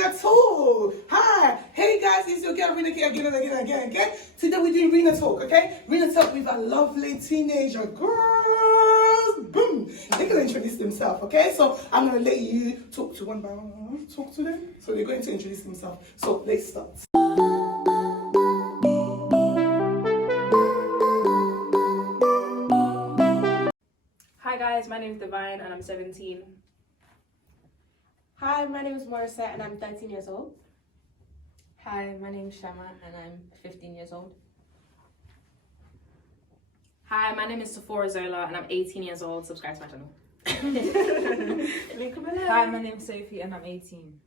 RINA Talk. Hi. Hey guys, it's your girl RINA again. Okay? Today we're doing RINA Talk, okay? RINA Talk with a lovely teenager girls. Boom. They're going to introduce themselves, okay? So I'm going to let you talk to one by one. Talk to them. So they're going to introduce themselves. So let's start. Hi guys, my name is Divine and I'm 17. Hi, my name is Morissette and I'm 13 years old. Hi, my name is Shama and I'm 15 years old. Hi, my name is Sephora Zola and I'm 18 years old. Subscribe to my channel. Hi, my name is Sophie and I'm 18.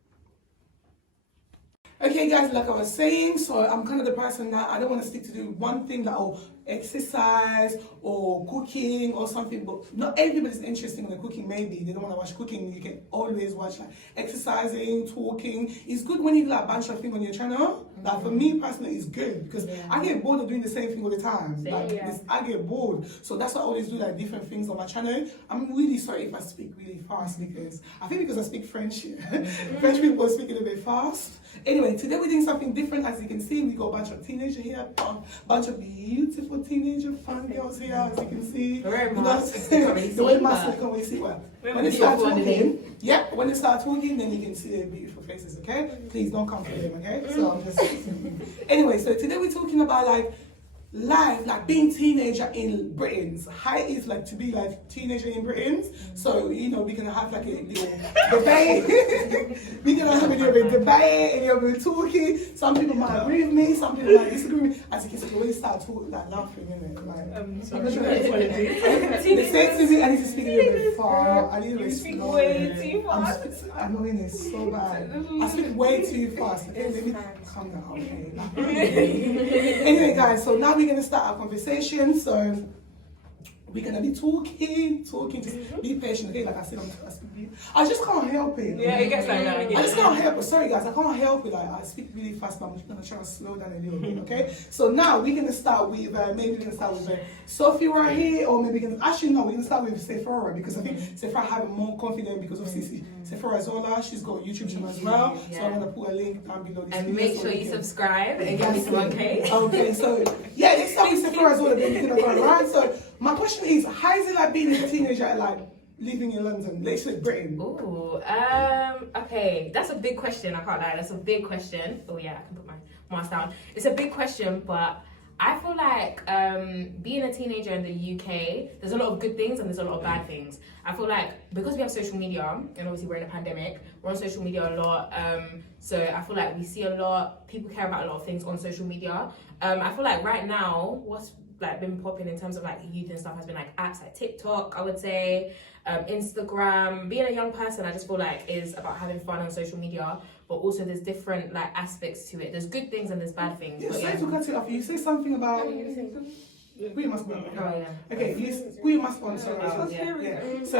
Okay guys, like I was saying, so I'm kind of the person that I don't want to stick to do one thing that will exercise or cooking or something, but not everybody's interested in the cooking. Maybe they don't want to watch cooking. You can always watch like exercising, talking. It's good when you do like a bunch of things on your channel. Like for me personally, it's good because I get bored of doing the same thing all the time. I get bored, so that's why I always do like different things on my channel. I'm really sorry if I speak really fast because I speak French. French people are speaking a bit fast. Anyway, today we're doing something different. As you can see, we got a bunch of teenagers here, a bunch of beautiful teenager fun girls here, as you can see. The way mask, you can't really see what. When they start talking, when they start talking, then you can see their beautiful faces, okay? Please don't come for them, okay? So I'm just anyway, so today we're talking about like life, like being teenager in Britain. How it is like to be like teenager in Britain. So, you know, we're gonna have like a little debate. We're gonna have a little bit debate and you'll be talking. Some people might agree with me, some people might disagree with me. As you can see, we always start talking, like laughing, you know. They say to me, I need to speak a little bit far. I need to speak way too fast. I'm knowing this so bad. I speak way too fast. Okay, let me calm down, okay? Anyway, guys, so now we're going to start our conversation. So we're going to be talking, just be patient, okay? Like I said, I just can't help it. Yeah, it gets like that again. I just can't help it. Sorry, guys, I can't help it. Like, I speak really fast, but I'm just going to try to slow down a little bit, okay? So now we're going to start with, maybe we're going to start with Sophie right here, or maybe we're going to start with Sephora, because I think Sephora have more confidence because of Sephora Zola. She's got a YouTube channel as well. So I'm going to put a link down below this and video. make sure you subscribe and get me to 1K. Okay, so yeah, let's start with Sephora Zola, then we're going to go, right? So my question is, how is it like being a teenager and like living in London, let's say Britain? Ooh, okay, that's a big question, I can't lie, that's a big question. Oh yeah, I can put my mask down. It's a big question, but I feel like being a teenager in the UK, there's a lot of good things and there's a lot of bad things. I feel like because we have social media, and obviously we're in a pandemic, we're on social media a lot, so I feel like we see a lot, people care about a lot of things on social media. I feel like right now, what's like been popping in terms of like youth and stuff has been like apps like TikTok, I would say, Instagram. Being a young person, I just feel like is about having fun on social media, but also there's different like aspects to it. There's good things and there's bad things. Yeah, sorry to cut you off. You say something about who you must on. Oh yeah. Okay, who you must on. Sorry. Yeah. So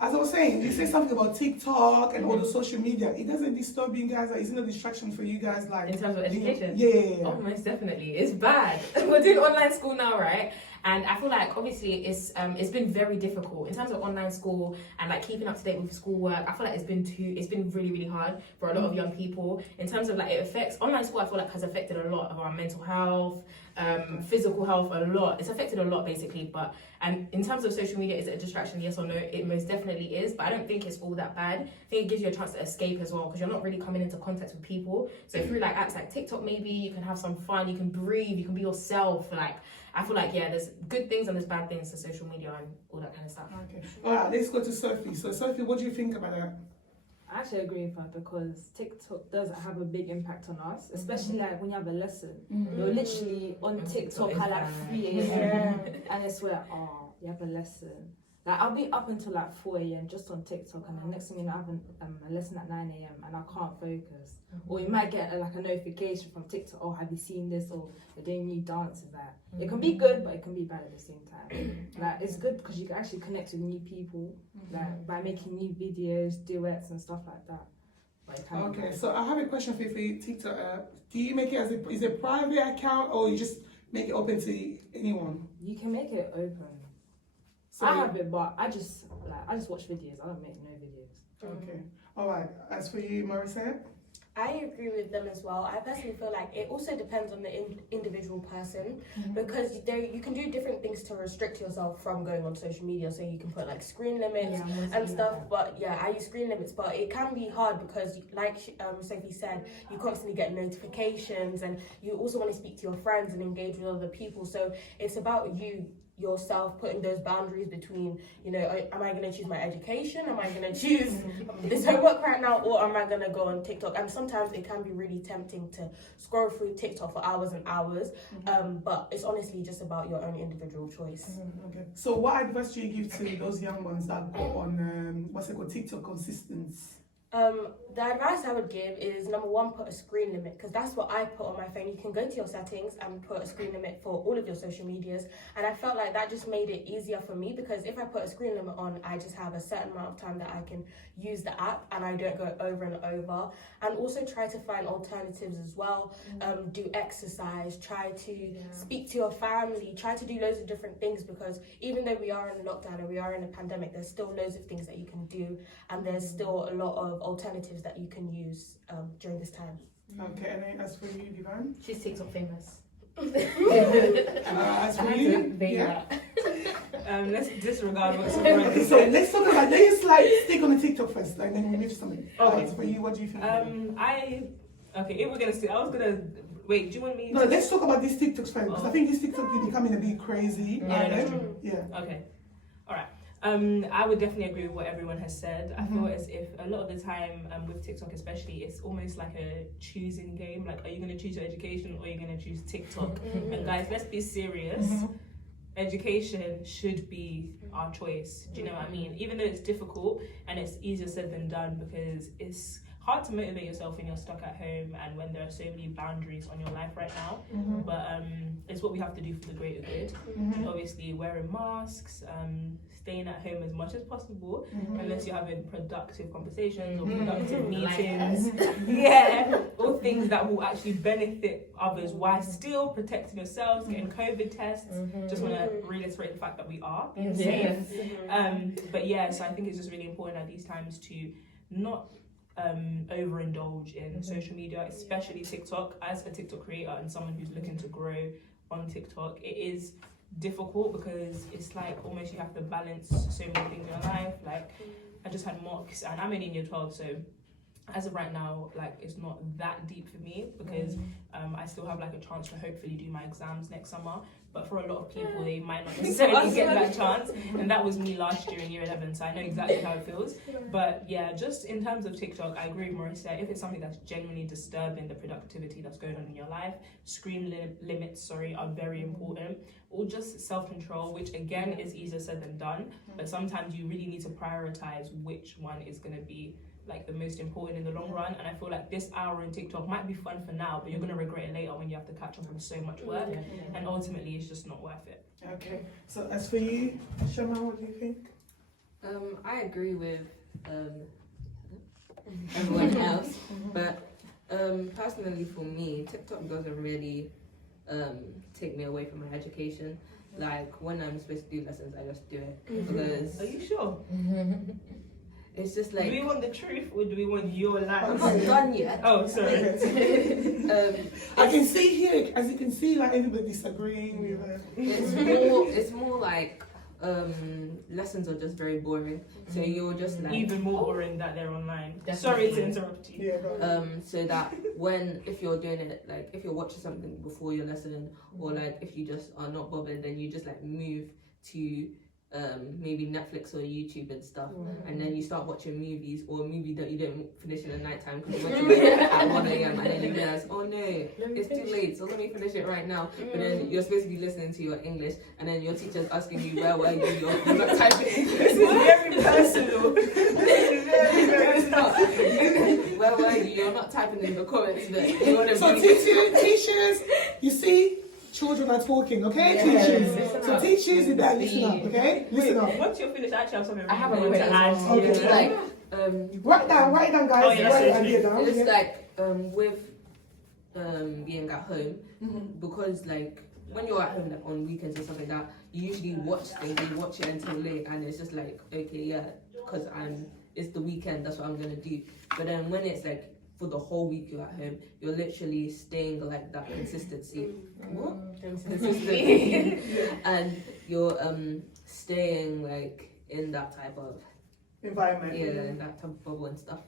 as I was saying, you say something about TikTok and all the social media. It doesn't disturb you guys. Like, it's not a distraction for you guys. Like in terms of education. Yeah. Oh, most definitely. It's bad. We're doing online school now, right? And I feel like obviously it's been very difficult in terms of online school and like keeping up to date with schoolwork. I feel like it's been really, really hard for a lot of young people in terms of like it affects online school. I feel like has affected a lot of our mental health, physical health a lot. It's affected a lot basically, and in terms of social media, is it a distraction? Yes or no? It most definitely is, but I don't think it's all that bad. I think it gives you a chance to escape as well because you're not really coming into contact with people. So through like apps like TikTok, maybe you can have some fun, you can breathe, you can be yourself. Like I feel like there's good things and there's bad things to social media and all that kind of stuff. Okay. All right, let's go to Sophie. So Sophie, what do you think about that? I actually agree with her because TikTok does have a big impact on us, especially like when you have a lesson. You're literally on TikTok at like 3 a.m. and it's where, you have a lesson. Like I'll be up until like 4 a.m. just on TikTok, and the next thing you know, I have a lesson at 9 a.m. and I can't focus. Or you might get a notification from TikTok, oh, have you seen this? Or they're doing new dances. That it can be good, but it can be bad at the same time. Like it's good because you can actually connect with new people, like by making new videos, duets, and stuff like that. Okay, so I have a question for you for your TikTok app. Do you make it is it a private account or you just make it open to anyone? You can make it open. So I have it, but I just watch videos. I don't make no videos. Okay. All right. As for you, Marissa? I agree with them as well. I personally feel like it also depends on the individual person because you can do different things to restrict yourself from going on social media. So you can put like screen limits and stuff. But yeah, I use screen limits, but it can be hard because like Sophie said, you constantly get notifications and you also want to speak to your friends and engage with other people. So it's about yourself putting those boundaries between, you know, am I going to choose my education? Am I going to choose this homework right now? Or am I going to go on TikTok? And sometimes it can be really tempting to scroll through TikTok for hours and hours. But it's honestly just about your own individual choice. Okay. So what advice do you give to those young ones that go on, TikTok consistence? The advice I would give is number one, put a screen limit because that's what I put on my phone. You can go to your settings and put a screen limit for all of your social medias, and I felt like that just made it easier for me because if I put a screen limit on, I just have a certain amount of time that I can use the app and I don't go over and over. And also try to find alternatives as well. Do exercise, try to speak to your family, try to do loads of different things because even though we are in lockdown and we are in a pandemic, there's still loads of things that you can do and there's still a lot of alternatives that you can use during this time. Okay, and then as for you, Vivian? She's TikTok famous. As for you? Yeah. Let's disregard what's Okay, so let's talk about, let's like stick on the TikTok first and then we move to something. Okay. As for you, what do you think? If we're gonna stick, wait, do you want me No, let's talk about these TikToks first because I think these TikToks are becoming a bit crazy. Yeah, that's true. Yeah. Okay. Alright. I would definitely agree with what everyone has said. I feel as if a lot of the time with TikTok especially, it's almost like a choosing game. Like, are you going to choose your education or are you going to choose TikTok? And guys, let's be serious. Education should be our choice. Do you know what I mean? Even though it's difficult and it's easier said than done because it's hard to motivate yourself when you're stuck at home and when there are so many boundaries on your life right now. But it's what we have to do for the greater good. Obviously, wearing masks, staying at home as much as possible, unless you're having productive conversations or productive meetings. All things that will actually benefit others while still protecting yourselves, getting COVID tests. Just want to reiterate the fact that we are safe. But yeah, so I think it's just really important at these times to not overindulge in social media, especially TikTok. As a TikTok creator and someone who's looking to grow on TikTok, it is difficult because it's like almost you have to balance so many things in your life. Like I just had mocks and I'm only in year 12, so as of right now, like it's not that deep for me because I still have like a chance to hopefully do my exams next summer. But for a lot of people, they might not necessarily get that chance. And that was me last year in year 11, so I know exactly how it feels. But yeah, just in terms of TikTok, I agree with Marissa. If it's something that's genuinely disturbing the productivity that's going on in your life, screen limits, are very important. Or just self-control, which again is easier said than done. But sometimes you really need to prioritize which one is going to be like the most important in the long run. And I feel like this hour in TikTok might be fun for now, but you're going to regret it later when you have to catch up on so much work. And ultimately it's just not worth it. Okay, so as for you, Shama, what do you think? I agree with everyone else, but personally for me, TikTok doesn't really take me away from my education. Like when I'm supposed to do lessons, I just do it because. Are you sure? It's just like. Do we want the truth or do we want your life? I'm not done yet. Oh, sorry. I can see here, as you can see, like everybody disagreeing with it. It's more like lessons are just very boring. So you're just like even more boring that they're online. Definitely. Sorry to interrupt you. Yeah, so that if you're doing it, like if you're watching something before your lesson, or like if you just are not bothered, then you just like move to maybe Netflix or YouTube and stuff, and then you start watching movies or a movie that you don't finish in the night time because you went to bed at 1 a.m. and then you realize, oh no, it's too late, so let me finish it right now. But then you're supposed to be listening to your English, and then your teacher's asking you where were you, you're not typing. This is very personal. Where were you? You're not typing in the comments. But you want to so teachers, you see, children are talking, okay? Teachers. So teachers, you better listen up, okay? Listen up. Once you're finished, I actually have something I have a really point to as add. well. Okay. like Write down, guys. Oh, yeah, Write that's it down. it's Yeah. like with being at home, because like when you're at home like on weekends or something like that, you usually watch things, you watch it until late, and it's just like, okay, yeah, because it's the weekend, that's what I'm gonna do. But then when it's like for the whole week you're at home, you're literally staying like that consistency. What? Consistency. And you're staying like in that type of environment. in that type of bubble and stuff.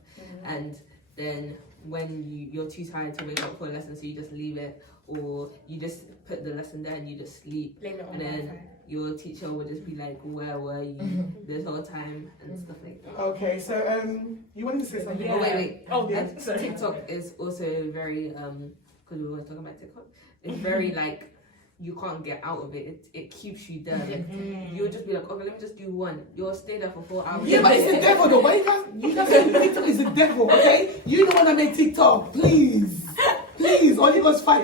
And then when you're too tired to wake up for a lesson, so you just leave it, or you just put the lesson there and you just sleep. Blame it on And then Wi-Fi. your teacher will just be like, where were you this whole time, and stuff like that. Okay, so you wanted to say something? Yeah. Oh, wait. Oh, Yeah. And sorry. TikTok is also very, because we were talking about TikTok, it's very like, you can't get out of it. It keeps you there. Like, you'll just be like, okay, let me just do one. You'll stay there for 4 hours. Yeah, but it's the devil though. Why you guys say TikTok is the devil, okay? You don't want to make TikTok, please. Please, Holy Ghost fire.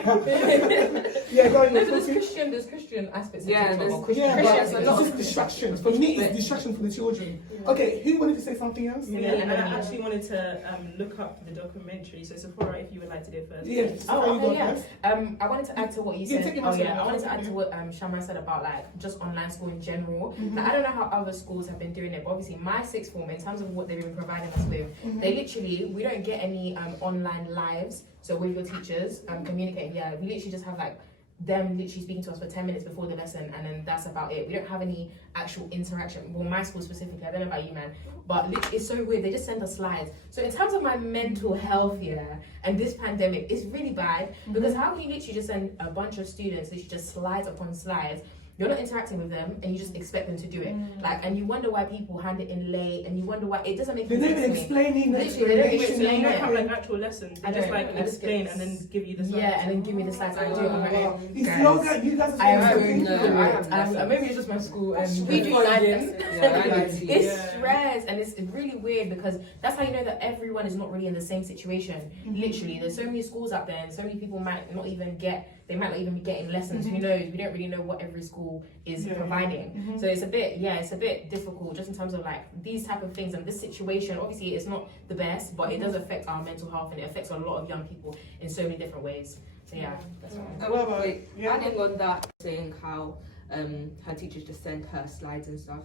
Yeah, go on. There's Christian aspects of Yeah, TikTok. there's- or Christian Yeah, Christians but a lot it's of just distractions. For me, it's distraction for the children. Okay, who wanted to say something else? Yeah, and I actually wanted to look up the documentary. So Sephora, if you would like to do it first. Yes. Oh, you okay, go yeah. first. I wanted to add to what you Yeah, said. take your Oh answer. yeah, I wanted to add to what Shaman said about like just online school in general. Mhm. Like, I don't know how other schools have been doing it, but obviously my sixth form, in terms of what they've been providing us with, they literally, we don't get any online lives. So with your teachers communicating, yeah, we literally just have like them literally speaking to us for 10 minutes before the lesson, and then that's about it. We don't have any actual interaction. Well, my school specifically, I don't know about you, man, but literally it's so weird. They just send us slides. So in terms of my mental health, yeah, and this pandemic, it's really bad because how can you literally just send a bunch of students literally just slides upon slides? You're not interacting with them, and you just expect them to do it. Like, and you wonder why people hand it in late, and you wonder why it doesn't make They're not sense even to me. explaining the Literally, they don't Wait, so explanation. you don't it. have like actual lessons? They I just don't. like I just explain get- and then give you the slides. Yeah, and then give me the slides. I do it on my own. It's Guys. yoga, you guys I are have saying no, something. I have lessons. maybe it's just my school. We do live lessons. Yeah, I do too. It's Yeah. stress, and it's really weird because that's how you know that everyone is not really in the same situation. Literally, there's so many schools out there, and so many people might not even get. They might not even be getting lessons. Who knows? We don't really know what every school is providing. So it's a bit difficult just in terms of like these type of things and this situation. Obviously, it's not the best, but it does affect our mental health, and it affects a lot of young people in so many different ways. So yeah, that's right. What about- Wait, yeah. adding on that, saying how her teachers just send her slides and stuff.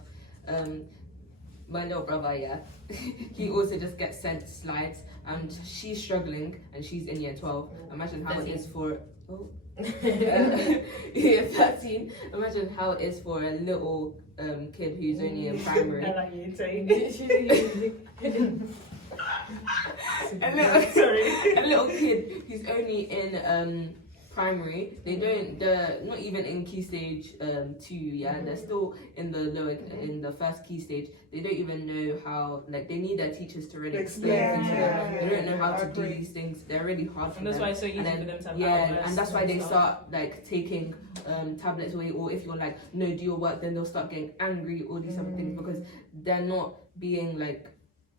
My little brother, yeah, he also just gets sent slides, and she's struggling, and she's in year 12. Imagine how it is for year 13. Imagine how it is for a little kid who's only in primary. I like you saying Sorry, a little kid who's only in primary. They're not even in key stage 2. Yeah, they're still in the first key stage. They don't even know how. Like, they need their teachers to really explain things to them. They don't know how to do these things. They're really hard for And that's them. why it's so easy And for then, them to have yeah, outbursts and that's why they stuff. start like taking tablets away, or if you're like, no, do your work, then they'll start getting angry, all these type of things, because they're not being like,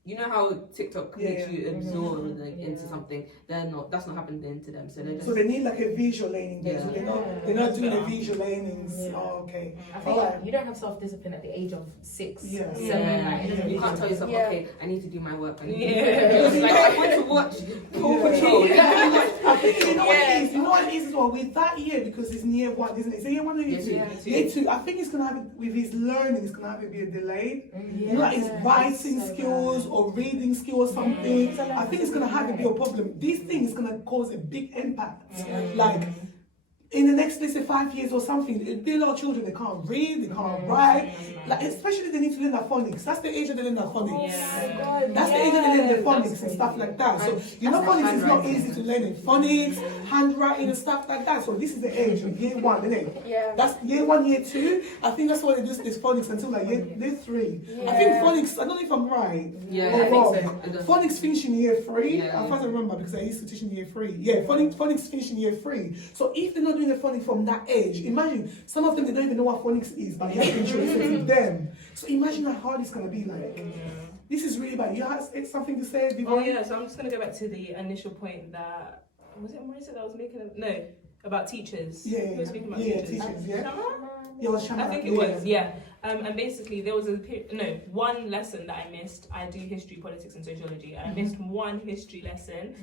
you know how TikTok makes you absorb into something. That's not happening to them. So they're just So they need like a visual learning there. So Yeah. they're not doing a visual learnings. Yeah. Oh, okay. I think Alright. you don't have self-discipline at the age of 6, Yeah. 7. yeah, Like, it doesn't you make can't tell sense. yourself, Yeah. okay, I need to do my work. I need Yeah. to like, I want to watch Paw Patrol. I think you know what it is. You know what it is as well with that year, because it's in year 1, isn't it? Is it year 1 or year 2? Year 2. I think it's gonna have it with his learning. It's gonna have it be a delay. You know, like his writing skills or reading skills or something. I think it's gonna have it be a problem. This thing is gonna cause a big impact. Like in the next, let's say 5 years or something, it'll be a lot of children, they can't read, they can't write. Like, especially they need to learn their phonics. That's the age that they learn their phonics. That's the age that they learn their phonics and stuff like that. So, you know, phonics is not easy to learn. Phonics, handwriting and stuff like that. So this is the age of year 1, isn't it? Yeah. That's year 1, year 2. I think that's why they do this phonics until like year 3. I think phonics, I don't know if I'm right. Yeah, or I wrong. think so. Phonics finish in year 3. Yeah. I can't remember because I used to teach in year 3. Yeah, phonics finish in year 3. So if they're not doing the phonics from that age, imagine some of them they don't even know what phonics is, but you have to introduce it to them. So imagine how hard it's gonna be like. This is really bad. You have something to say, Vivian? Oh yeah, so I'm just gonna go back to the initial point that was it Marissa that was making no about teachers. Yeah, Who was speaking about yeah, teachers. teachers, yeah. Shama? Yeah, it was Shama, I think it was, yeah. And basically there was one lesson that I missed. I do history, politics and sociology, and I missed one history lesson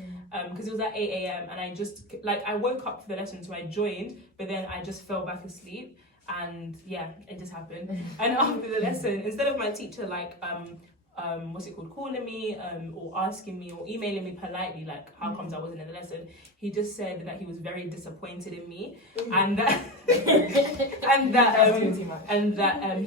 because it was at 8 a.m. and I just I woke up for the lesson, so I joined, but then I just fell back asleep, and yeah, it just happened. And after the lesson, instead of my teacher calling me or asking me or emailing me politely, like how comes I wasn't in the lesson. He just said that he was very disappointed in me, and that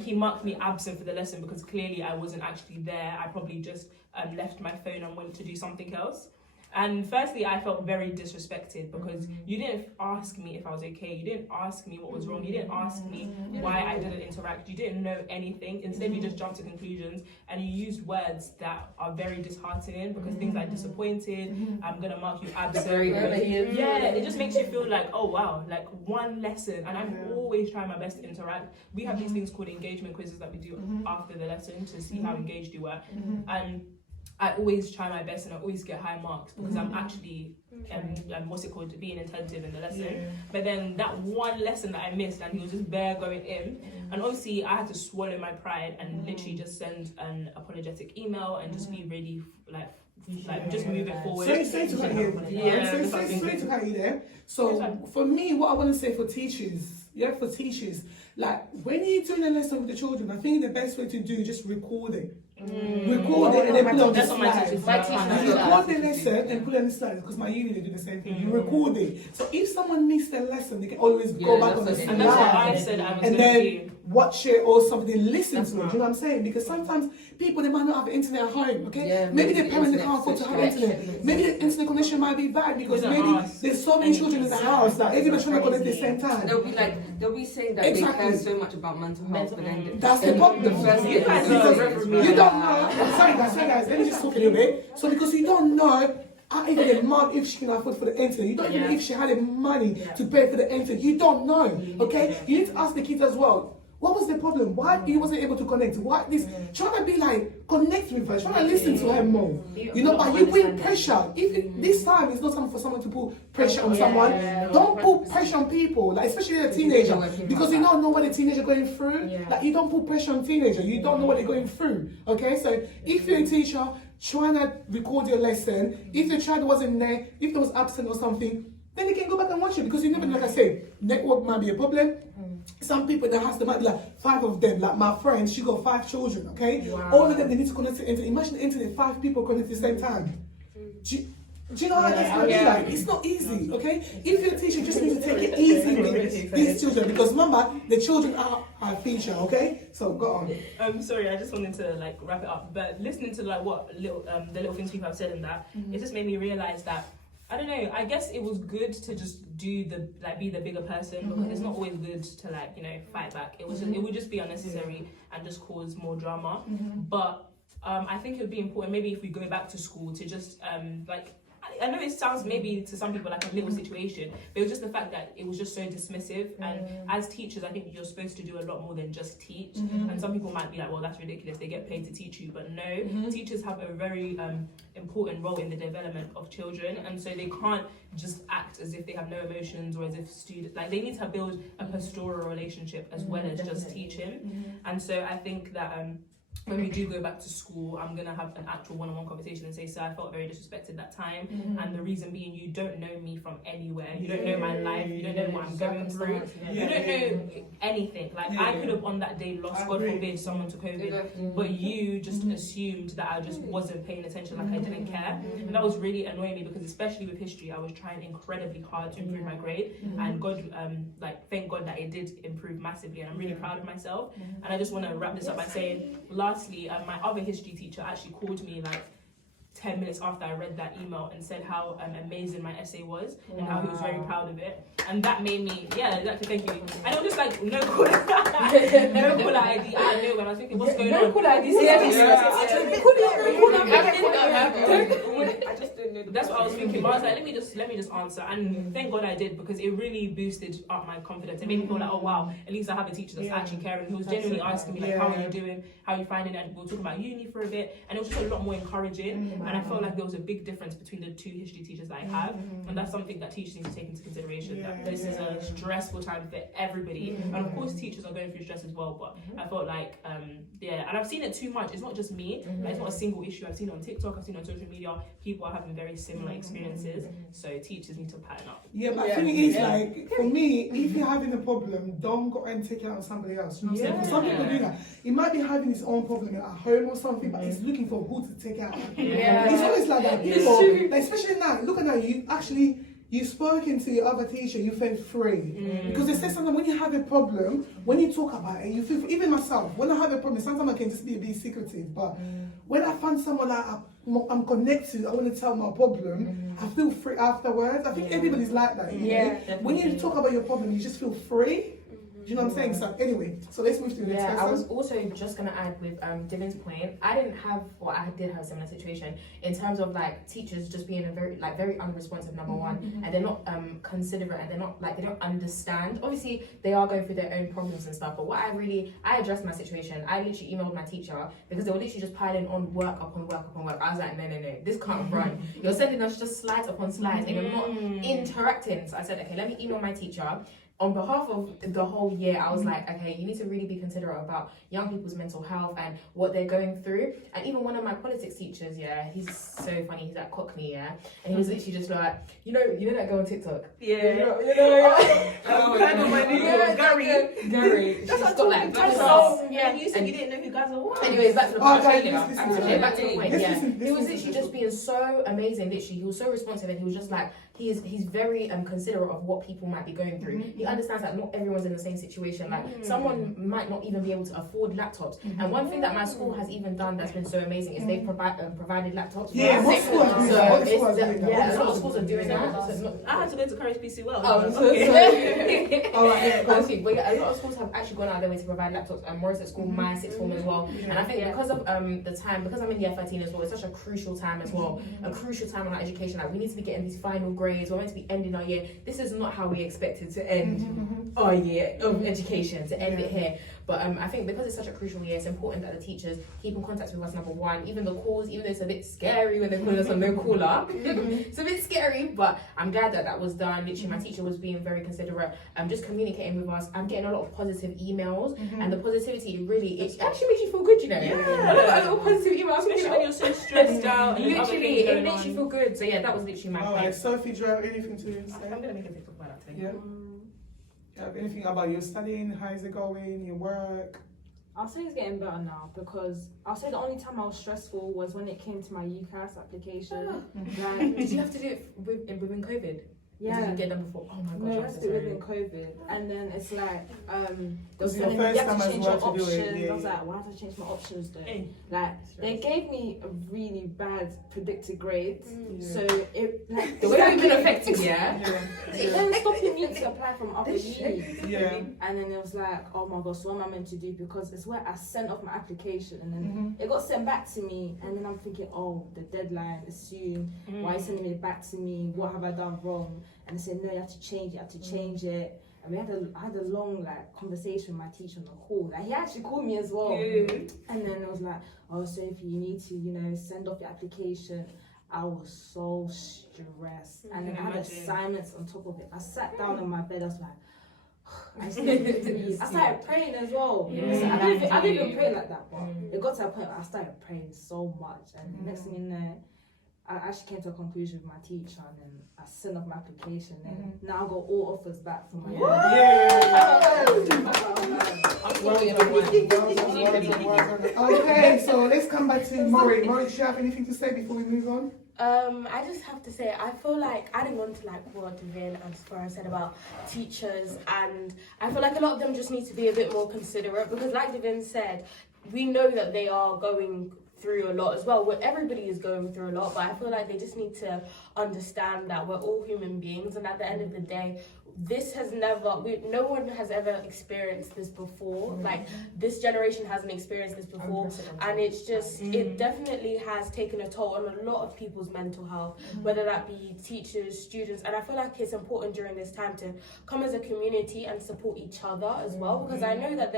he marked me absent for the lesson because clearly I wasn't actually there. I probably just left my phone and went to do something else. And firstly, I felt very disrespected because you didn't ask me if I was okay. You didn't ask me what was wrong. You didn't ask me why I didn't interact. You didn't know anything. Instead, you just jumped to conclusions and you used words that are very disheartening because things like disappointed, I'm going to mark you absent. It just makes you feel like, oh wow, like one lesson. And I'm always trying my best to interact. We have these things called engagement quizzes that we do after the lesson to see how engaged you were. And I always try my best and I always get high marks because I'm actually being attentive in the lesson. But then that one lesson that I missed and he was just bare going in, and obviously I had to swallow my pride and literally just send an apologetic email and just be really just move it forward. Straight to cut you there. So for me, what I want to say for teachers, like when you're doing a lesson with the children, I think the best way to do is just record it. Record it and then put it on the slide. Record the lesson and put it on the slide because my uni they do the same thing. You record it. So if someone missed their lesson, they can always go back on the slide. And that's what I said I was and going to then do. Watch it or something, listen to it. Do you know what I'm saying? Because sometimes people, they might not have internet at home, okay? Yeah, maybe their parents can't afford to have internet. Maybe the internet connection might be bad because maybe there's so many children in the house that everybody's trying to connect at the same time. They'll be saying that they care so much about mental health, but then that's the problem. You don't know. Sorry guys, let me just talk a little bit. So because you don't know even the mom, if she can afford for the internet, you don't even know if she had the money to pay for the internet. You don't know, okay? You need to ask the kids as well. What was the problem? Why he wasn't able to connect? Why this? Trying to be like connect with her, trying to listen to her more. You know, but you put pressure. If this time is not time for someone to put pressure on someone, don't put pressure on people. Like especially a teenager, because you don't know what a teenager going through. Like you don't put pressure on teenager. You don't know what they're going through. Okay, so if you're a teacher, try to record your lesson. If the child wasn't there, if they was absent or something, then you can go back and watch it because you never, like I said, network might be a problem. Some people that has, there might be like 5 of them. Like my friend, she got 5 children, okay? Wow. All of them, they need to connect to the internet. Imagine the internet, 5 people connect at the same time. Do you know how that's going to be like? It's not easy, okay? If you're a teacher, just need to take it easy with these children because remember, the children are our future, okay? So go on. Sorry, I just wanted to like wrap it up. But listening to like what the little things people have said in that, it just made me realize that I don't know, I guess it was good to just do be the bigger person because it's not always good to fight back. It would just be unnecessary and just cause more drama. But I think it would be important maybe if we go back to school to just I know it sounds maybe to some people like a little situation, but it was just the fact that it was just so dismissive. And as teachers, I think you're supposed to do a lot more than just teach. And some people might be like, well, that's ridiculous. They get paid to teach you. But no, teachers have a very important role in the development of children. And so they can't just act as if they have no emotions or as if students, like they need to build a pastoral relationship as well as just teaching. And so I think that when we do go back to school, I'm going to have an actual one-on-one conversation and say, sir, I felt very disrespected that time. And the reason being, you don't know me from anywhere. You don't know my life. You don't know what I'm going through. You don't know anything. Like, I could have on that day lost, God forbid, someone to COVID. But you just assumed that I just wasn't paying attention, like I didn't care. And that was really annoying me because especially with history, I was trying incredibly hard to improve my grade. And God, thank God that it did improve massively. And I'm really proud of myself. And I just want to wrap this up by saying, lastly, my other history teacher actually called me like 10 minutes after I read that email and said how amazing my essay was and how he was very proud of it. And that made me, exactly, thank you. And it was just like, no caller ID. I knew when I was thinking, what's going on? No caller ID. I just didn't know. That's what I was thinking. But I was like, let me just answer. And thank God I did because it really boosted up my confidence. It made me feel like, oh wow, at least I have a teacher that's actually caring. Who was genuinely asking me like, how are you doing? How are you finding it? And we were talking about uni for a bit. And it was just a lot more encouraging. And I felt like there was a big difference between the 2 history teachers that I have. And that's something that teachers need to take into consideration. That this is a stressful time for everybody. And of course teachers are going through stress as well. But I felt like yeah, and I've seen it too much. It's not just me. Like, it's not a single issue. I've seen it on TikTok. I've seen it on social media. People are having very similar experiences. So teachers need to pattern up. Yeah, but the thing is, like, for me, if you're having a problem, don't go and take it out on somebody else. You know what I'm saying? 'Cause some people do that. He might be having his own problem at home or something, but he's looking for who to take out. It's always like that. People, like, especially now, look at that, you've spoken to your other teacher, you felt free. Because they say sometimes when you have a problem, when you talk about it, you feel, even myself, when I have a problem, sometimes I can just be a bit secretive, but when I find someone that I'm connected, I want to tell my problem, I feel free afterwards. I think everybody's like that. When you talk about your problem, you just feel free. Do you know what I'm saying? So anyway, so let's move to the next question. I was also just gonna add with Dylan's point. I did have a similar situation in terms of like teachers just being very unresponsive. Number one, and they're not considerate, and they don't understand. Obviously, they are going through their own problems and stuff. But I addressed my situation. I literally emailed my teacher because they were literally just piling on work upon work upon work. I was like, no, this can't run. You're sending us just slides upon slides, and you're not interacting. So I said, okay, let me email my teacher. On behalf of the whole year, I was like, okay, you need to really be considerate about young people's mental health and what they're going through. And even one of my politics teachers, he's so funny. He's at Cockney, and he was literally just like, you know that girl on TikTok. Gary. She's got like You said you didn't know who guys are. Anyways, back to the point. Back to the point. He He was literally just being so amazing. Literally, he was so responsive, and he was just like, he's very considerate of what people might be going through. He understands that not everyone's in the same situation. Like someone might not even be able to afford laptops. And one thing that my school has even done that's been so amazing is they've provided laptops. Yeah, a lot of schools are doing that. I had to go to Courage PC Well. A lot of schools have actually gone out of their way to provide laptops. Morris at school, my sixth form as well. And I think because of the time, because I'm in year 13 as well, it's such a crucial time as well. A crucial time on our education. Like we need to be getting these final grades. We're meant to be ending our year. This is not how we expected to end our year of education, to end it here. But I think because it's such a crucial year, it's important that the teachers keep in contact with us, number one. Even the calls, even though it's a bit scary when they call us on no caller. It's a bit scary, but I'm glad that was done. Literally, my teacher was being very considerate, just communicating with us. I'm getting a lot of positive emails, and the positivity it actually makes you feel good, you know. I got a little positive email. Especially when you're so stressed out. Literally, it makes you feel good. So yeah, that was literally my point. Alright, Sophie, do you have anything to say? I'm gonna make a TikTok about that today. Yeah. Anything about your studying? How is it going? Your work? I'll say it's getting better now because I'll say the only time I was stressful was when it came to my UCAS application. Like, did you have to do it within COVID? Yeah. Did you get them before? Oh my gosh. No, you have to do it within COVID. And then it's like, Was your first time as well to do it? I was like, why have I changed my options though? Like, they gave me a really bad predicted grade. So it, like, the way we've been affected, it then stopping you to apply from other uni. Yeah. And then it was like, oh my gosh, what am I meant to do? Because it's where I sent off my application and then it got sent back to me. And then I'm thinking, oh, the deadline is soon. Why are you sending it back to me? What have I done wrong? And they said, no, you have to change it. And I had a long conversation with my teacher on the call. Like he actually called me as well. And then it was like, oh, so if you need to, send off your application. I was so stressed. And then I had assignments on top of it. I sat down on my bed, I was like, I started praying as well. So I didn't even pray like that, but it got to a point where I started praying so much. And next thing you know, I actually came to a conclusion with my teacher, and then I sent off my application. And now I got all offers back from my Okay, so let's come back to Maury. Maury, do you have anything to say before we move on? I just have to say, I feel like adding on to what Devin and Sparrow said about teachers, and I feel like a lot of them just need to be a bit more considerate because, like Devin said, we know that they are going through a lot as well. Everybody is going through a lot, but I feel like they just need to understand that we're all human beings, and at the end of the day, no one has ever experienced this before. Like this generation hasn't experienced this before, and it's just it definitely has taken a toll on a lot of people's mental health, whether that be teachers, students, and I feel like it's important during this time to come as a community and support each other as well, because I know that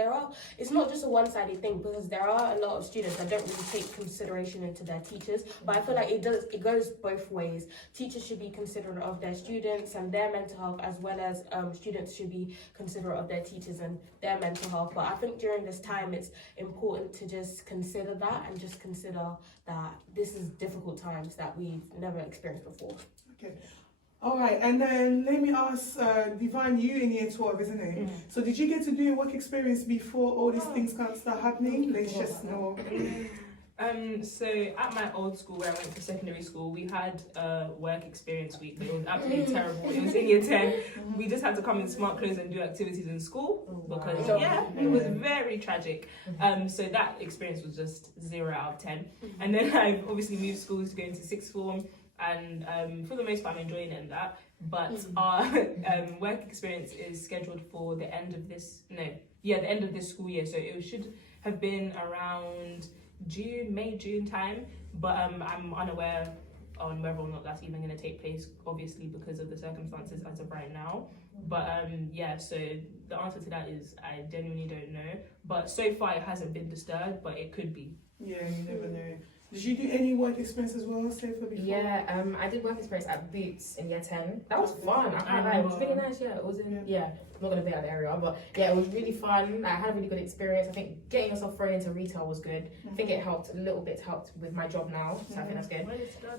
it's not just a one-sided thing, because there are a lot of students that don't really take consideration into their teachers, but I feel like it goes both ways. Teachers should be considerate of their students and their mental health, as well as students should be considerate of their teachers and their mental health. But I think during this time, it's important to just consider that and just consider that this is difficult times that we've never experienced before. Okay. All right, and then let me ask, Divine, you in year 12, isn't it? Mm. So did you get to do a work experience before all these things can start happening? Let's just know. So at my old school where I went to secondary school, we had a work experience week, but it was absolutely terrible. It was in year 10. We just had to come in smart clothes and do activities in school because it was very tragic. So that experience was just 0 out of 10. And then I've obviously moved schools to go into sixth form, and for the most part I'm enjoying it and that. But our work experience is scheduled for the end of this school year. So it should have been around May, June time, but I'm unaware on whether or not that's even going to take place, obviously because of the circumstances as of right now. But so the answer to that is I genuinely don't know. But so far it hasn't been disturbed, but it could be. Yeah, you never know. Did you do any work experience as well, Safer, before? Yeah, I did work experience at Boots in year 10. That was fun. I can't lie. It was really nice. Yeah, it was in. Yeah, I'm not gonna be out of the area, but yeah, it was really fun. I had a really good experience. I think getting yourself thrown into retail was good. I think it helped a little bit. Helped with my job now, so I think that's good.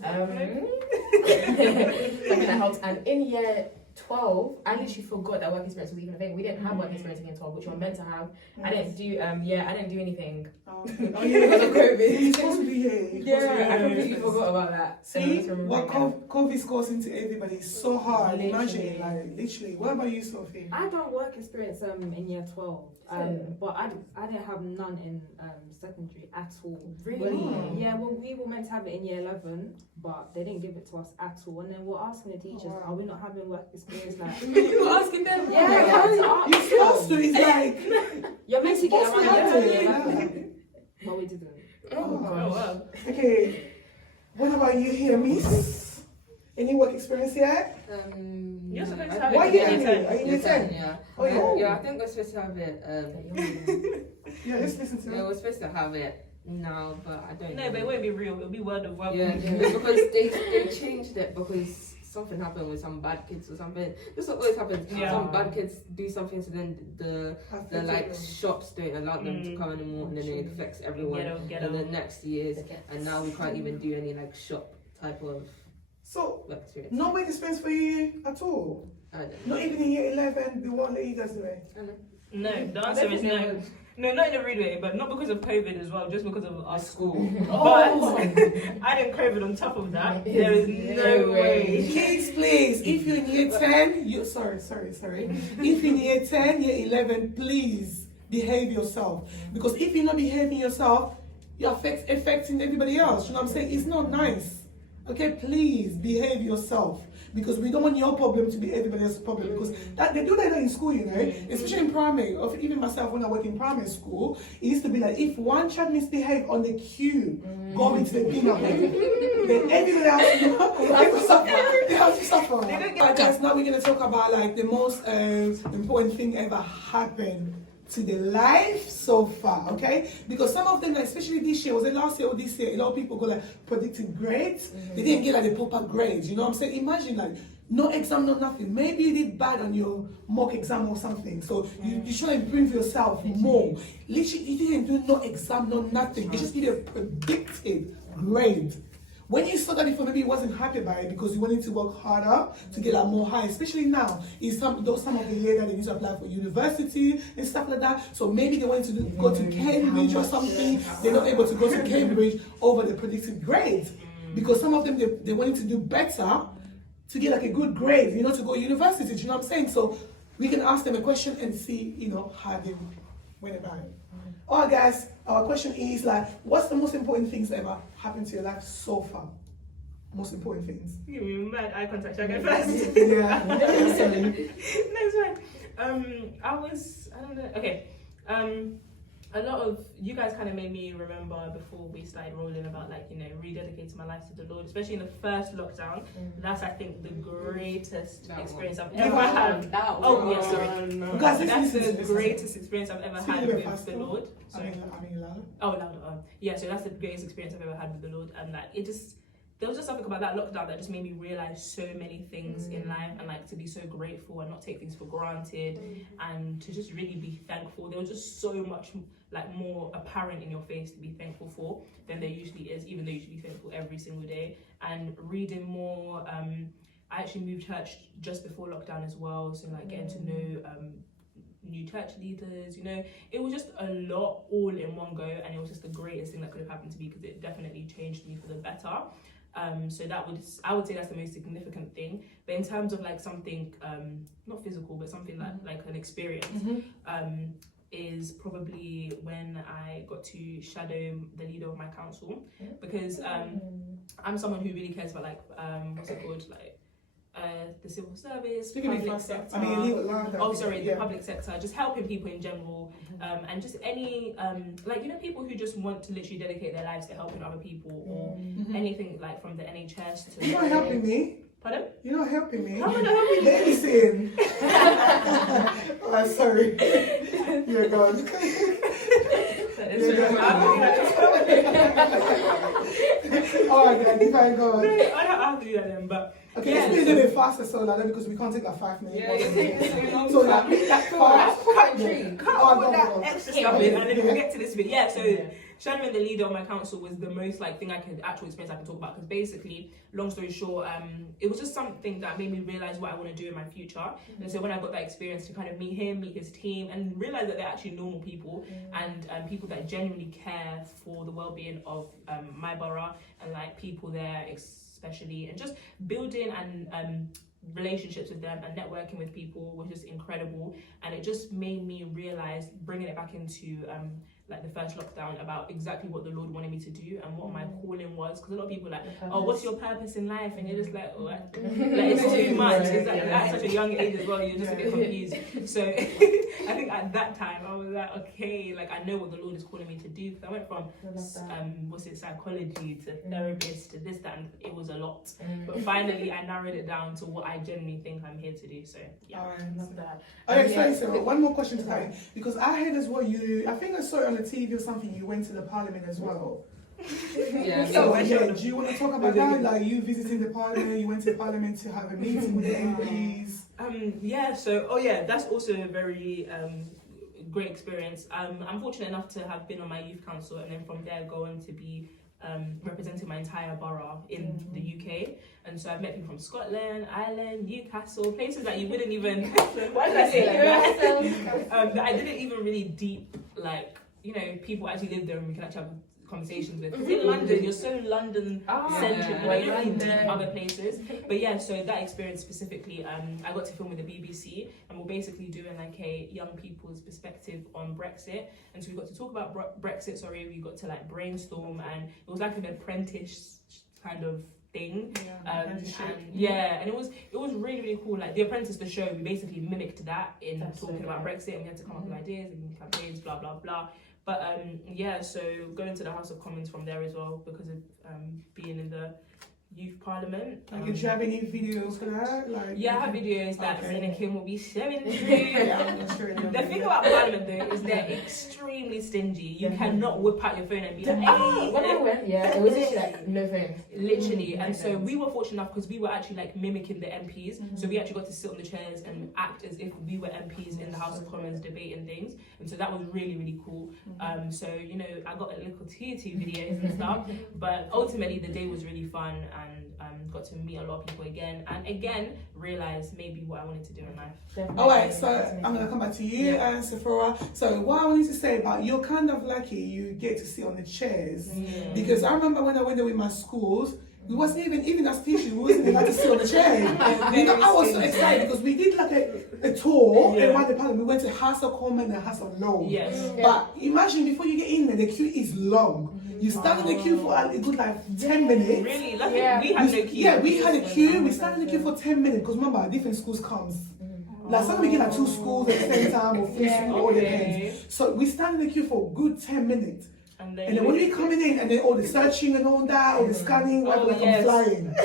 I think that helped. And in year 12, I literally forgot that work experience was even a thing. We didn't have work experience in year 12, which we were meant to have. I didn't do I didn't do anything. Because of COVID. You're supposed to be here. Yeah, I completely forgot about that. See, what COVID's causing to everybody is so hard. Imagine, like, literally. What about you, Sophie? I done work experience in year 12, but I didn't have none in secondary at all. Really? Well, we were meant to have it in year 11, but they didn't give it to us at all. And then we're asking the teachers, are we not having work experience? Like, you were asking them? Yeah, You're supposed to. It's like you're meant to get supposed around but we didn't. oh gosh. wow. Okay. What about you here, Miss? Any work experience yet? You're supposed to I have Why it are you in in year it? 10. Are you in 10? Yeah. Oh yeah. Yeah, I think we're supposed to have it. Yeah, let's listen to Yeah, it. we're supposed to have it now, but I don't know. No, but it won't be real. It'll be word of welcome. Yeah, because they changed it because something happened with some bad kids or something. This always happens. Yeah. Some bad kids do something, so then the like shops don't allow them to come anymore, and then it affects everyone. And then next year's, and now we can't even do any like shop type of So, work experience. no work experience for you at all? I don't know. Not even in year 11, they won't let you guys do it? No, the answer is no. No, not in a rude way, but not because of COVID as well, just because of our school. Oh. But adding COVID on top of that, there is no way. Kids, please, if you're in year 10, sorry. If in year 10, year 11, please behave yourself. Because if you're not behaving yourself, you're affecting everybody else. You know what I'm saying? It's not nice. Okay, please behave yourself. Because we don't want your problem to be everybody else's problem. Because they do that in school, you know, especially in primary, or even myself when I work in primary school, it used to be like if one child misbehaved on the queue, going to the peanut then everybody else, they have to suffer. Guys, now we're going to talk about like the most important thing ever happened to the life so far, okay? Because some of them, like, especially this year, was it last year or this year, a lot of people got like predicted grades. They didn't get like the proper grades, you know what I'm saying? Imagine like no exam, no nothing. Maybe you did bad on your mock exam or something. So you should improve yourself more. Literally, you didn't do no exam, no nothing. They just give you a predicted grade. When you saw that before, maybe you wasn't happy about it because you wanted to work harder to get like more high. Especially now, is some of the year that they need to apply for university and stuff like that. So maybe they wanted to go to Cambridge or something. They're not able to go to Cambridge over the predicted grades because some of them they wanted to do better to get like a good grade, you know, to go to university. Do you know what I'm saying? So we can ask them a question and see, you know, how they went about it. Alright guys, our question is like, what's the most important things that ever happened to your life so far? Most important things. You mad eye contact, shall I go first? Yeah. Next one. I don't know. Okay. A lot of you guys kind of made me remember before we started rolling about like, you know, rededicating my life to the Lord, especially in the first lockdown. That's I think the greatest experience I've ever had. Oh yeah, sorry. Guys, That's the greatest experience I've ever had with the Lord. I mean, Oh, no. Yeah, so that's the greatest experience I've ever had with the Lord, and like it just there was just something about that lockdown that just made me realize so many things in life, and like to be so grateful and not take things for granted, and to just really be thankful. There was just so much like more apparent in your face to be thankful for than there usually is, even though you should be thankful every single day. And reading more, I actually moved church just before lockdown as well, so like getting to know new church leaders, you know, it was just a lot all in one go, and it was just the greatest thing that could have happened to me, because it definitely changed me for the better. So I would say that's the most significant thing. But in terms of like something not physical, but something that like an experience, is probably when I got to shadow the leader of my council, because I'm someone who really cares about like what's it called, like the civil service, public sector. The public sector, just helping people in general, and just any like, you know, people who just want to literally dedicate their lives to helping other people, or anything like from the NHS to. You're not helping me. Pardon? You're not helping me. How am I not helping you? Listen. Oh, sorry. You're gone. Oh, God, if I go. I don't have to do that then, but. Okay, let's be a little bit faster, so like, because we can't take like 5 minutes. So like, fast. Cut all that extra stuff in, and then we'll get to this bit. Yeah, so shadowing the leader of my council was the most like thing actual experience I can talk about, because basically, long story short, it was just something that made me realize what I want to do in my future. And so when I got that experience to kind of meet him, meet his team, and realize that they're actually normal people, and people that genuinely care for the well-being of my borough, and like people there especially, and just building and relationships with them and networking with people was just incredible. And it just made me realize, bringing it back into like the first lockdown, about exactly what the Lord wanted me to do and what my calling was. Because a lot of people are like, oh, what's your purpose in life? And you're just like, oh, like it's too much. It's like, at such a young age as well, you're just a bit confused. So I think at that time I was like, okay, like I know what the Lord is calling me to do. Because I went from psychology to therapist to this, that, and it was a lot. But finally I narrowed it down to what I genuinely think I'm here to do. So yeah. Love that. Okay, sorry, Sarah. One more question to Kai, because I heard as well, I think I saw it on the TV or something, you went to the parliament as well. Yeah. So do you want to talk about that? Like, you visiting the parliament, you went to the parliament to have a meeting with the MPs. That's also a very great experience. I'm fortunate enough to have been on my youth council, and then from there going to be representing my entire borough in the UK. And so I've met people from Scotland, Ireland, Newcastle, places that you wouldn't even why did I say like that? That I didn't even really deep, like, you know, people actually live there and we can actually have conversations with. Because in London, you're so London centric, you don't really deep other places. But yeah, so that experience specifically, I got to film with the BBC, and we're basically doing like a young people's perspective on Brexit. And so we got to talk about Brexit, we got to like brainstorm, and it was like an apprentice kind of thing. And it was really, really cool. Like The Apprentice, the show, we basically mimicked that in talking about Brexit, and we had to come up with ideas and campaigns, blah blah blah. But so going to the House of Commons from there as well, because of being in the youth parliament. Like, did you have any videos for that? Like, I have videos that Rina Kim will be sharing through. The thing about parliament though is they're extremely stingy. You cannot whip out your phone and be like, hey. When I went, it was literally like no phone. Literally. And so we were fortunate enough because we were actually like mimicking the MPs. So we actually got to sit on the chairs and act as if we were MPs in the House of Commons debating things. And so that was really, really cool. So, you know, I got a little TT videos and stuff. But ultimately the day was really fun, and got to meet a lot of people again, and again realize maybe what I wanted to do in life. Alright, so I'm gonna come back to you, Sephora. So what I wanted to say about, you're kind of lucky you get to sit on the chairs, because I remember when I went there with my schools, we wasn't even as teachers, we wasn't allowed to sit on the chair. You know, I was so excited because we did like a tour around the parliament. We went to House of Commons and House of Lords. But imagine, before you get in there, the queue is long. You stand in the queue for a good like 10 minutes. Really? Lucky we had no queue. Yeah, we had a queue. We stand in the queue for 10 minutes because remember, different schools comes. Like some we get like 2 schools at the same time, or 3 schools, all depends. So we stand in the queue for a good 10 minutes. and then. And then when you're coming in, and then all the searching and all that, all the scanning, Oh, like yes. I'm flying.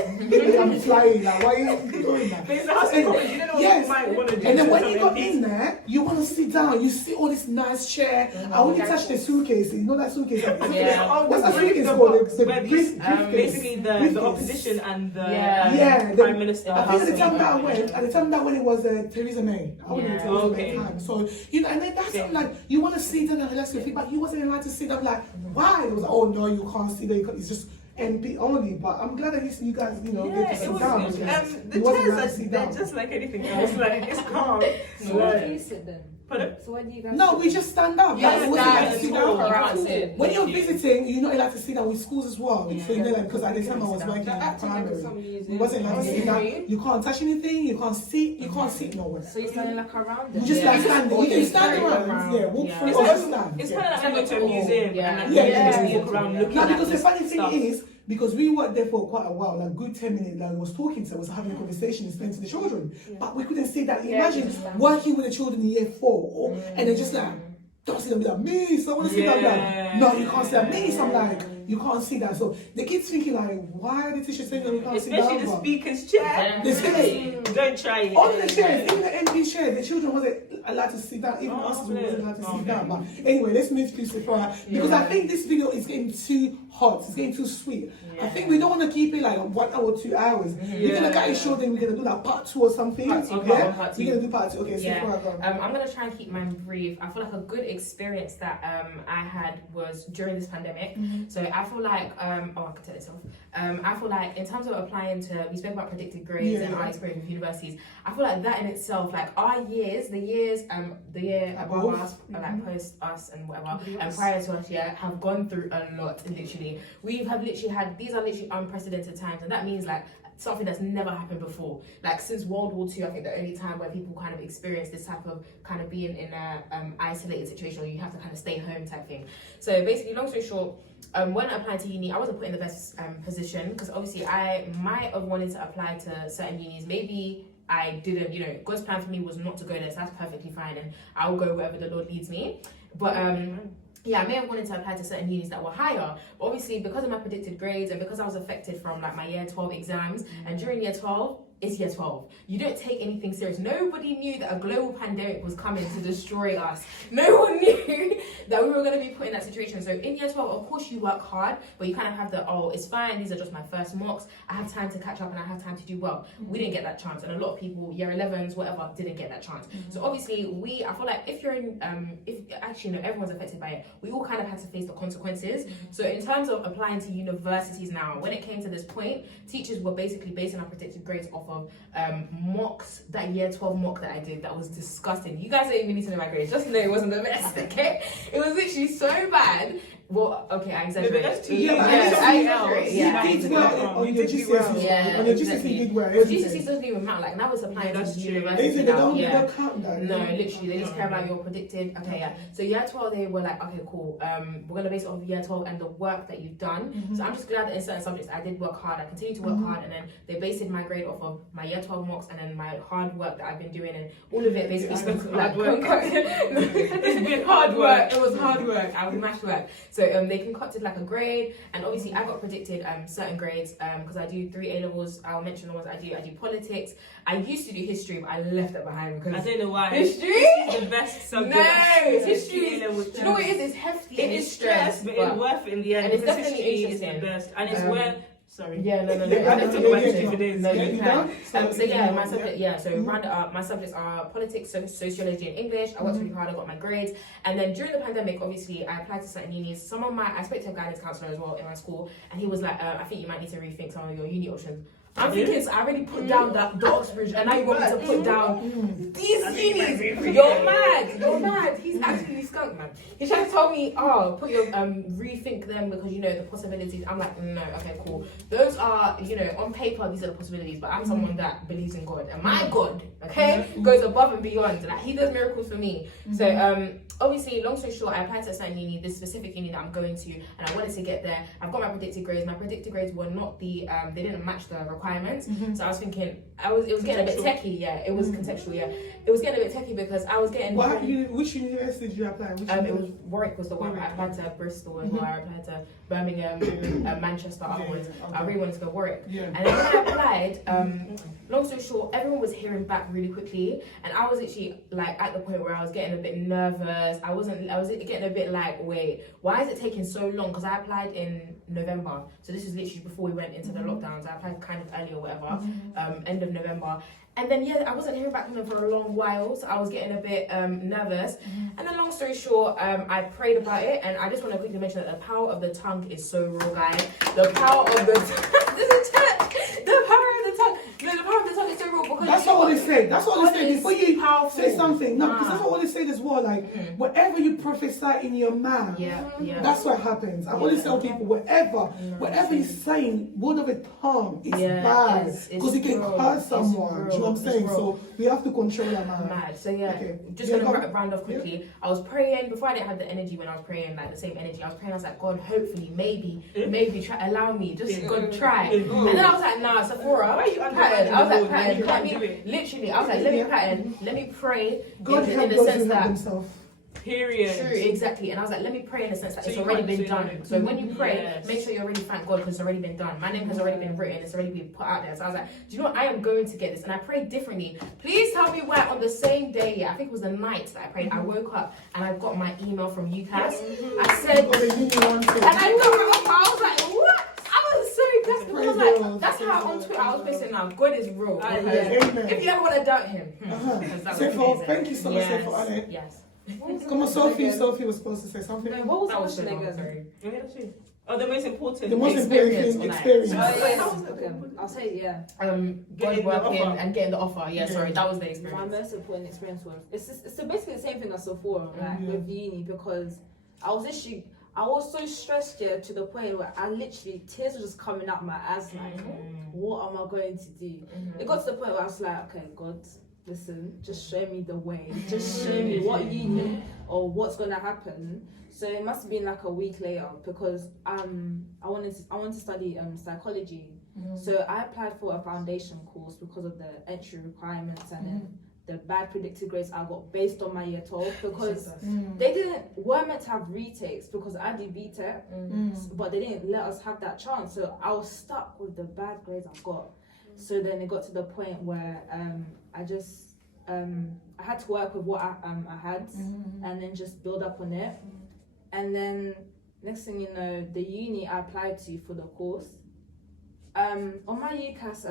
I'm flying. Like, why are you doing that? But it's the house of commons, you don't know what Yes. you might want to do. And then to when some you got MPs. in there, you want to sit down. You see all this nice chair. I want to touch the suitcase. You know that suitcase? Yeah. Oh, What's that the suitcase the called? box The where brief- these, briefcase. basically the Briefcase. opposition and the Yeah, Prime Minister. I think at the time that I have went, at the time that when it was Theresa May. I went with Yeah. Theresa Okay. May time. So, you know, and then that's something like, you want to sit down and relax your feet, but he wasn't allowed to sit down. Like, why? It was like, oh no, you can't sit there. It's just MP only. But I'm glad at least you guys, you know, get to Yeah, sit it was, down. the He wasn't chairs allowed are to sit they're down. just like anything else. Like, it's calm. So where do you sit then? Pardon? So where do you guys No, sit we then? just stand up. Yeah, Like, it wasn't stand allowed to sit and down. talk. Can't sit. When you're visiting, you're not allowed to sit down with schools as well. Yeah. So you know, like, because at the time I was working at primary, we wasn't allowed to sit down. You can't touch anything. You can't sit. You can't sit nowhere. So you're standing like around You them? just Yeah. like stand there. You can stand around. Yeah, walk Yeah. through It's or like- stand. It's Yeah. kind of like going to a museum Yeah. and like, Yeah, you can yeah. just walk around looking Now, at because the funny thing stuff. is, because we worked there for quite a while, like good 10 minutes, like was talking to us, having a conversation, explaining to the children. But we couldn't see that. Imagine working with the children in year 4, and they're just like, don't sit down, be like, me, so I want to sit down. Like, no, you can't sit down, me, so I'm like, you can't see that. So the kids thinking like, why are the teacher saying that we can't sit Especially down? the But speaker's chair. the speaker, Don't try it. all the chairs, even the MP chair, the children wasn't allowed to sit down, even us we wasn't allowed to sit down. But anyway, let's move to Sephora, because I think this video is getting too hot, it's getting too sweet. I think we don't want to keep it like 1 hour, 2 hours. We're gonna cut it short, then we're gonna do like part 2 or something. Part two, yeah? part two. We're gonna do part 2. Okay, Yeah. Sephora, go. I'm gonna try and keep mine brief. I feel like a good experience that I had was during this pandemic. So I feel like I can tell this off. I feel like in terms of applying to, we spoke about predicted grades and our experience with universities. I feel like that in itself, like our years, the year above us, like post us and whatever, and prior to us, have gone through a lot. Literally, we have literally had, these are literally unprecedented times, and that means like something that's never happened before. Like since World War II, I think the only time where people kind of experience this type of kind of being in a isolated situation, where you have to kind of stay home type thing. So basically, long story short, when I applied to uni, I wasn't put in the best position, because obviously I might have wanted to apply to certain unis. Maybe I didn't, you know, God's plan for me was not to go there, so that's perfectly fine, and I'll go wherever the Lord leads me. But yeah, I may have wanted to apply to certain unis that were higher, but obviously because of my predicted grades and because I was affected from like my year 12 exams, and during year 12, it's year 12. You don't take anything serious. Nobody knew that a global pandemic was coming to destroy us. No one knew that we were going to be put in that situation. So in year 12, of course you work hard, but you kind of have the, oh, it's fine, these are just my first mocks, I have time to catch up and I have time to do well. We didn't get that chance, and a lot of people, year 11s, whatever, didn't get that chance. So obviously I feel like if you're in, everyone's affected by it, we all kind of had to face the consequences. So in terms of applying to universities now, when it came to this point, teachers were basically basing our predicted grades off of mocks, that year 12 mock that I did, that was disgusting. You guys don't even need to know my grades, just know it wasn't the best, okay? It was literally so bad. Well, okay, I exaggerate. That's too Yeah, but I you exaggerate. Yeah, did well on your GCSE. Yeah, On your exactly. GCSE, you did well. Well, GCSE doesn't even matter. Like now, it's applying that's to true. university They now. don't count that. No, literally, they just care about your predicted. Okay, yeah. So year 12, they were like, okay, cool. We're gonna base it off year 12 and the work that you've done. So I'm just glad that in certain subjects I did work hard. I continue to work hard, and then they based my grade off of my year 12 mocks and then my hard work that I've been doing, and all of it basically like it's been hard work. It was hard work. I was mashed work. So they concocted like a grade, and obviously I got predicted certain grades because I do 3 A levels. I'll mention the ones I do. I do politics. I used to do history, but I left that behind because I don't know why. history It's the best subject. No, It's history. A-level Do you know what it is? It's hefty. It is stress, but it's worth it in the end. and it's because definitely history is the interesting. best, and it's where. Sorry. Yeah, no. Yeah, I yeah, don't yeah, talk about yeah, history yeah. for days. No, Yeah, you you can. don't? So yeah, my subject. Yeah, so round it up. My subjects are politics, sociology, and English. I worked really hard. I got my grades, and then during the pandemic, obviously, I applied to certain unis. I spoke to a guidance counselor as well in my school, and he was like, "I think you might need to rethink some of your uni options." I'm thinking, so I already put down the Oxbridge, and now you want me to put down these unis? You're mad. He's actually skunk, man. He tried to tell me, oh, put your rethink them because you know the possibilities. I'm like, no, okay, cool. Those are, you know, on paper these are the possibilities, but I'm someone that believes in God, and my God, okay, goes above and beyond. Like He does miracles for me. So obviously, long story short, I applied to a certain uni, this specific uni that I'm going to, and I wanted to get there. I've got my predicted grades. My predicted grades were not they didn't match the requirements. So I was thinking, it was getting a bit techie. Yeah, it was contextual. Yeah, it was getting a bit techie because I was getting. Which university did you apply apply? It was Warwick was the one. I applied to Bristol as well. I applied to Birmingham, Manchester upwards. I really wanted to go Warwick. Yeah. And then when I applied, long story short, everyone was hearing back really quickly, and I was actually like at the point where I was getting a bit nervous. I was getting a bit like, wait, why is it taking so long? Because I applied in November, so this is literally before we went into the lockdowns. I applied kind of early or whatever, end of November. And then I wasn't hearing back from them for a long while, so I was getting a bit nervous. And then long story short, I prayed about it, and I just want to quickly mention that the power of the tongue is so real, guys. The power of the tongue. This is church. The power of the tongue. No, the power of the tongue is so real because that's what they say. That's what they say before you powerful. say something. No, because that's what they say as well. Like whatever you prophesy in your mouth, that's what happens. I always tell people whatever you're saying, word of a tongue is bad because it can hurt someone. Do you know what I'm saying? So we have to control our mouth. Mad. So just gonna round off quickly. I was praying before I didn't have the energy when I was praying, like the same energy. I was praying. I was like, God, hopefully, maybe, try allow me. Just God, try. And then I was like, nah, Sephora. Why are you pattern? I was like, pattern. Literally, I was like, let me pattern. Let me pray. God in the sense that. Himself. Period. True, exactly. And I was like, let me pray in the sense that it's already been done. So when you pray, make sure you already thank God because it's already been done. My name has already been written. It's already been put out there. So I was like, do you know what? I am going to get this. And I prayed differently. Please tell me why on the same day, I think it was the night that I prayed, I woke up and I got my email from UCAS. I said, and I got it. I was like, what? I was so impressed because I was like, that's how on Twitter I was basing now. God is real. If you ever want to doubt him. Thank you so much for it. Yes. Come on, Sophie was supposed to say something. No, what was the question again? Sorry. Oh, the most important. The most important thing, experience. I'll say God working and getting the offer. Yeah, sorry, that was the experience. My most important experience was it's basically the same thing as Sephora, like with uni, because I was so stressed to the point where I literally tears were just coming out my eyes like, what am I going to do? It got to the point where I was like, okay, God, listen, just show me the way. Just show me what you need or what's gonna happen. So it must have been like a week later because I wanted to study psychology. So I applied for a foundation course because of the entry requirements and then the bad predicted grades I got based on my year 12 because they weren't meant to have retakes because I did BTEC, but they didn't let us have that chance. So I was stuck with the bad grades I got. So then it got to the point where I had to work with what I had and then just build up on it. And then next thing you know, the uni I applied to for the course, on my UCAS,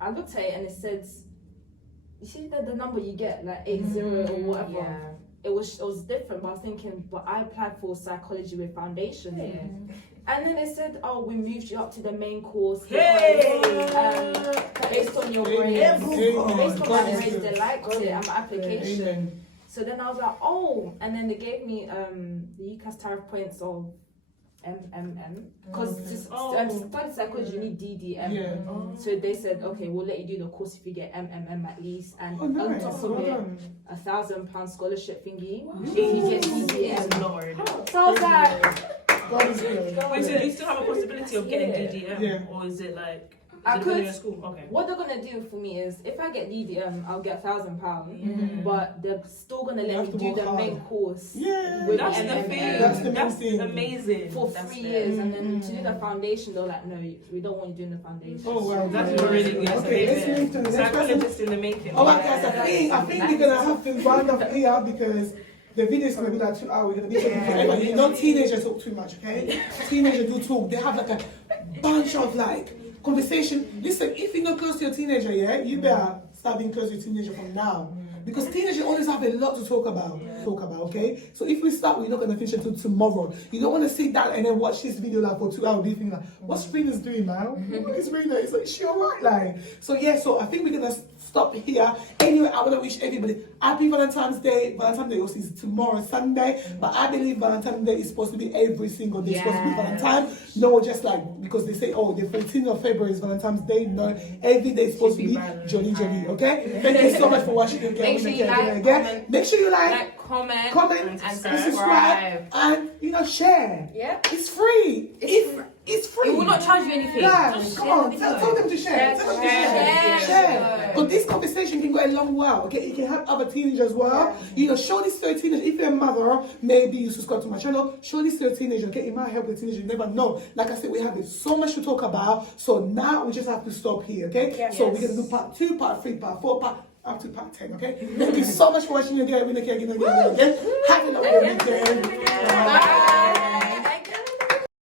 I looked at it and it says, you see the number you get, like 80 or whatever. Yeah. It was different, but I was thinking, but I applied for psychology with foundation. Yeah. And then they said, oh, we moved you up to the main course because, based on your grades. Based on my grades, they liked it and my application. Amen. So then I was like, oh, and then they gave me the UCAS tariff points of MMM because to study psychology you need DDM. So they said, okay, we'll let you do the course if you get MMM at least, and on top of it, £1,000 scholarship thingy if you get DDM. Lord. So I was like, God is good. Wait, so you still have a possibility of getting DDM, or is it like? I could. School? Okay. What they're gonna do for me is, if I get DDM, I'll get £1,000, but they're still gonna let me do the main course. Yeah, with that's MMM. the thing. That's amazing. For 3 years, and then to do the foundation, they're like, no, we don't want you doing the foundation. Oh wow, that's really good. Okay, let's move to the next psychologist in the making. Oh, guys, I think we're gonna have to round up here because the video is gonna be like 2 hours. We're gonna be talking forever. You know, teenagers talk too much, okay? Teenagers do talk. They have like a bunch of like conversation. Listen, if you're not close to your teenager, you better start being close to your teenager from now. Because teenagers always have a lot to talk about, okay? So if we start, we're not going to finish until tomorrow. You don't want to sit down and then watch this video like for 2 hours, be thinking like, what's Rina's doing, man? What is Rina? It's like, she alright, like? So so I think we're going to stop here. Anyway, I want to wish everybody happy Valentine's Day. Valentine's Day also is tomorrow, Sunday, but I believe Valentine's Day is supposed to be every single day. It's supposed to be Valentine's. No, just like, because they say, oh, the 14th of February is Valentine's Day. No, every day is supposed to be jolly, okay? Thank you so much for watching again. Make sure you like, comment, and subscribe, and share. Yeah, it's free. It's free. not charge you anything. Guys, Just come share on, the tell video. them to share. Tell them to share. But this conversation can go a long while. Okay, it can help other teenagers as well. You know, show this to a teenager. If you're a mother, maybe you subscribe to my channel. Show this to a teenager. Okay, it might help the teenager. You never know. Like I said, we have so much to talk about. So now we just have to stop here. Okay. So we're gonna do part 2, part 3, part 4, up to part 10. Okay. Thank you so much for watching again. Have a lovely weekend. Bye.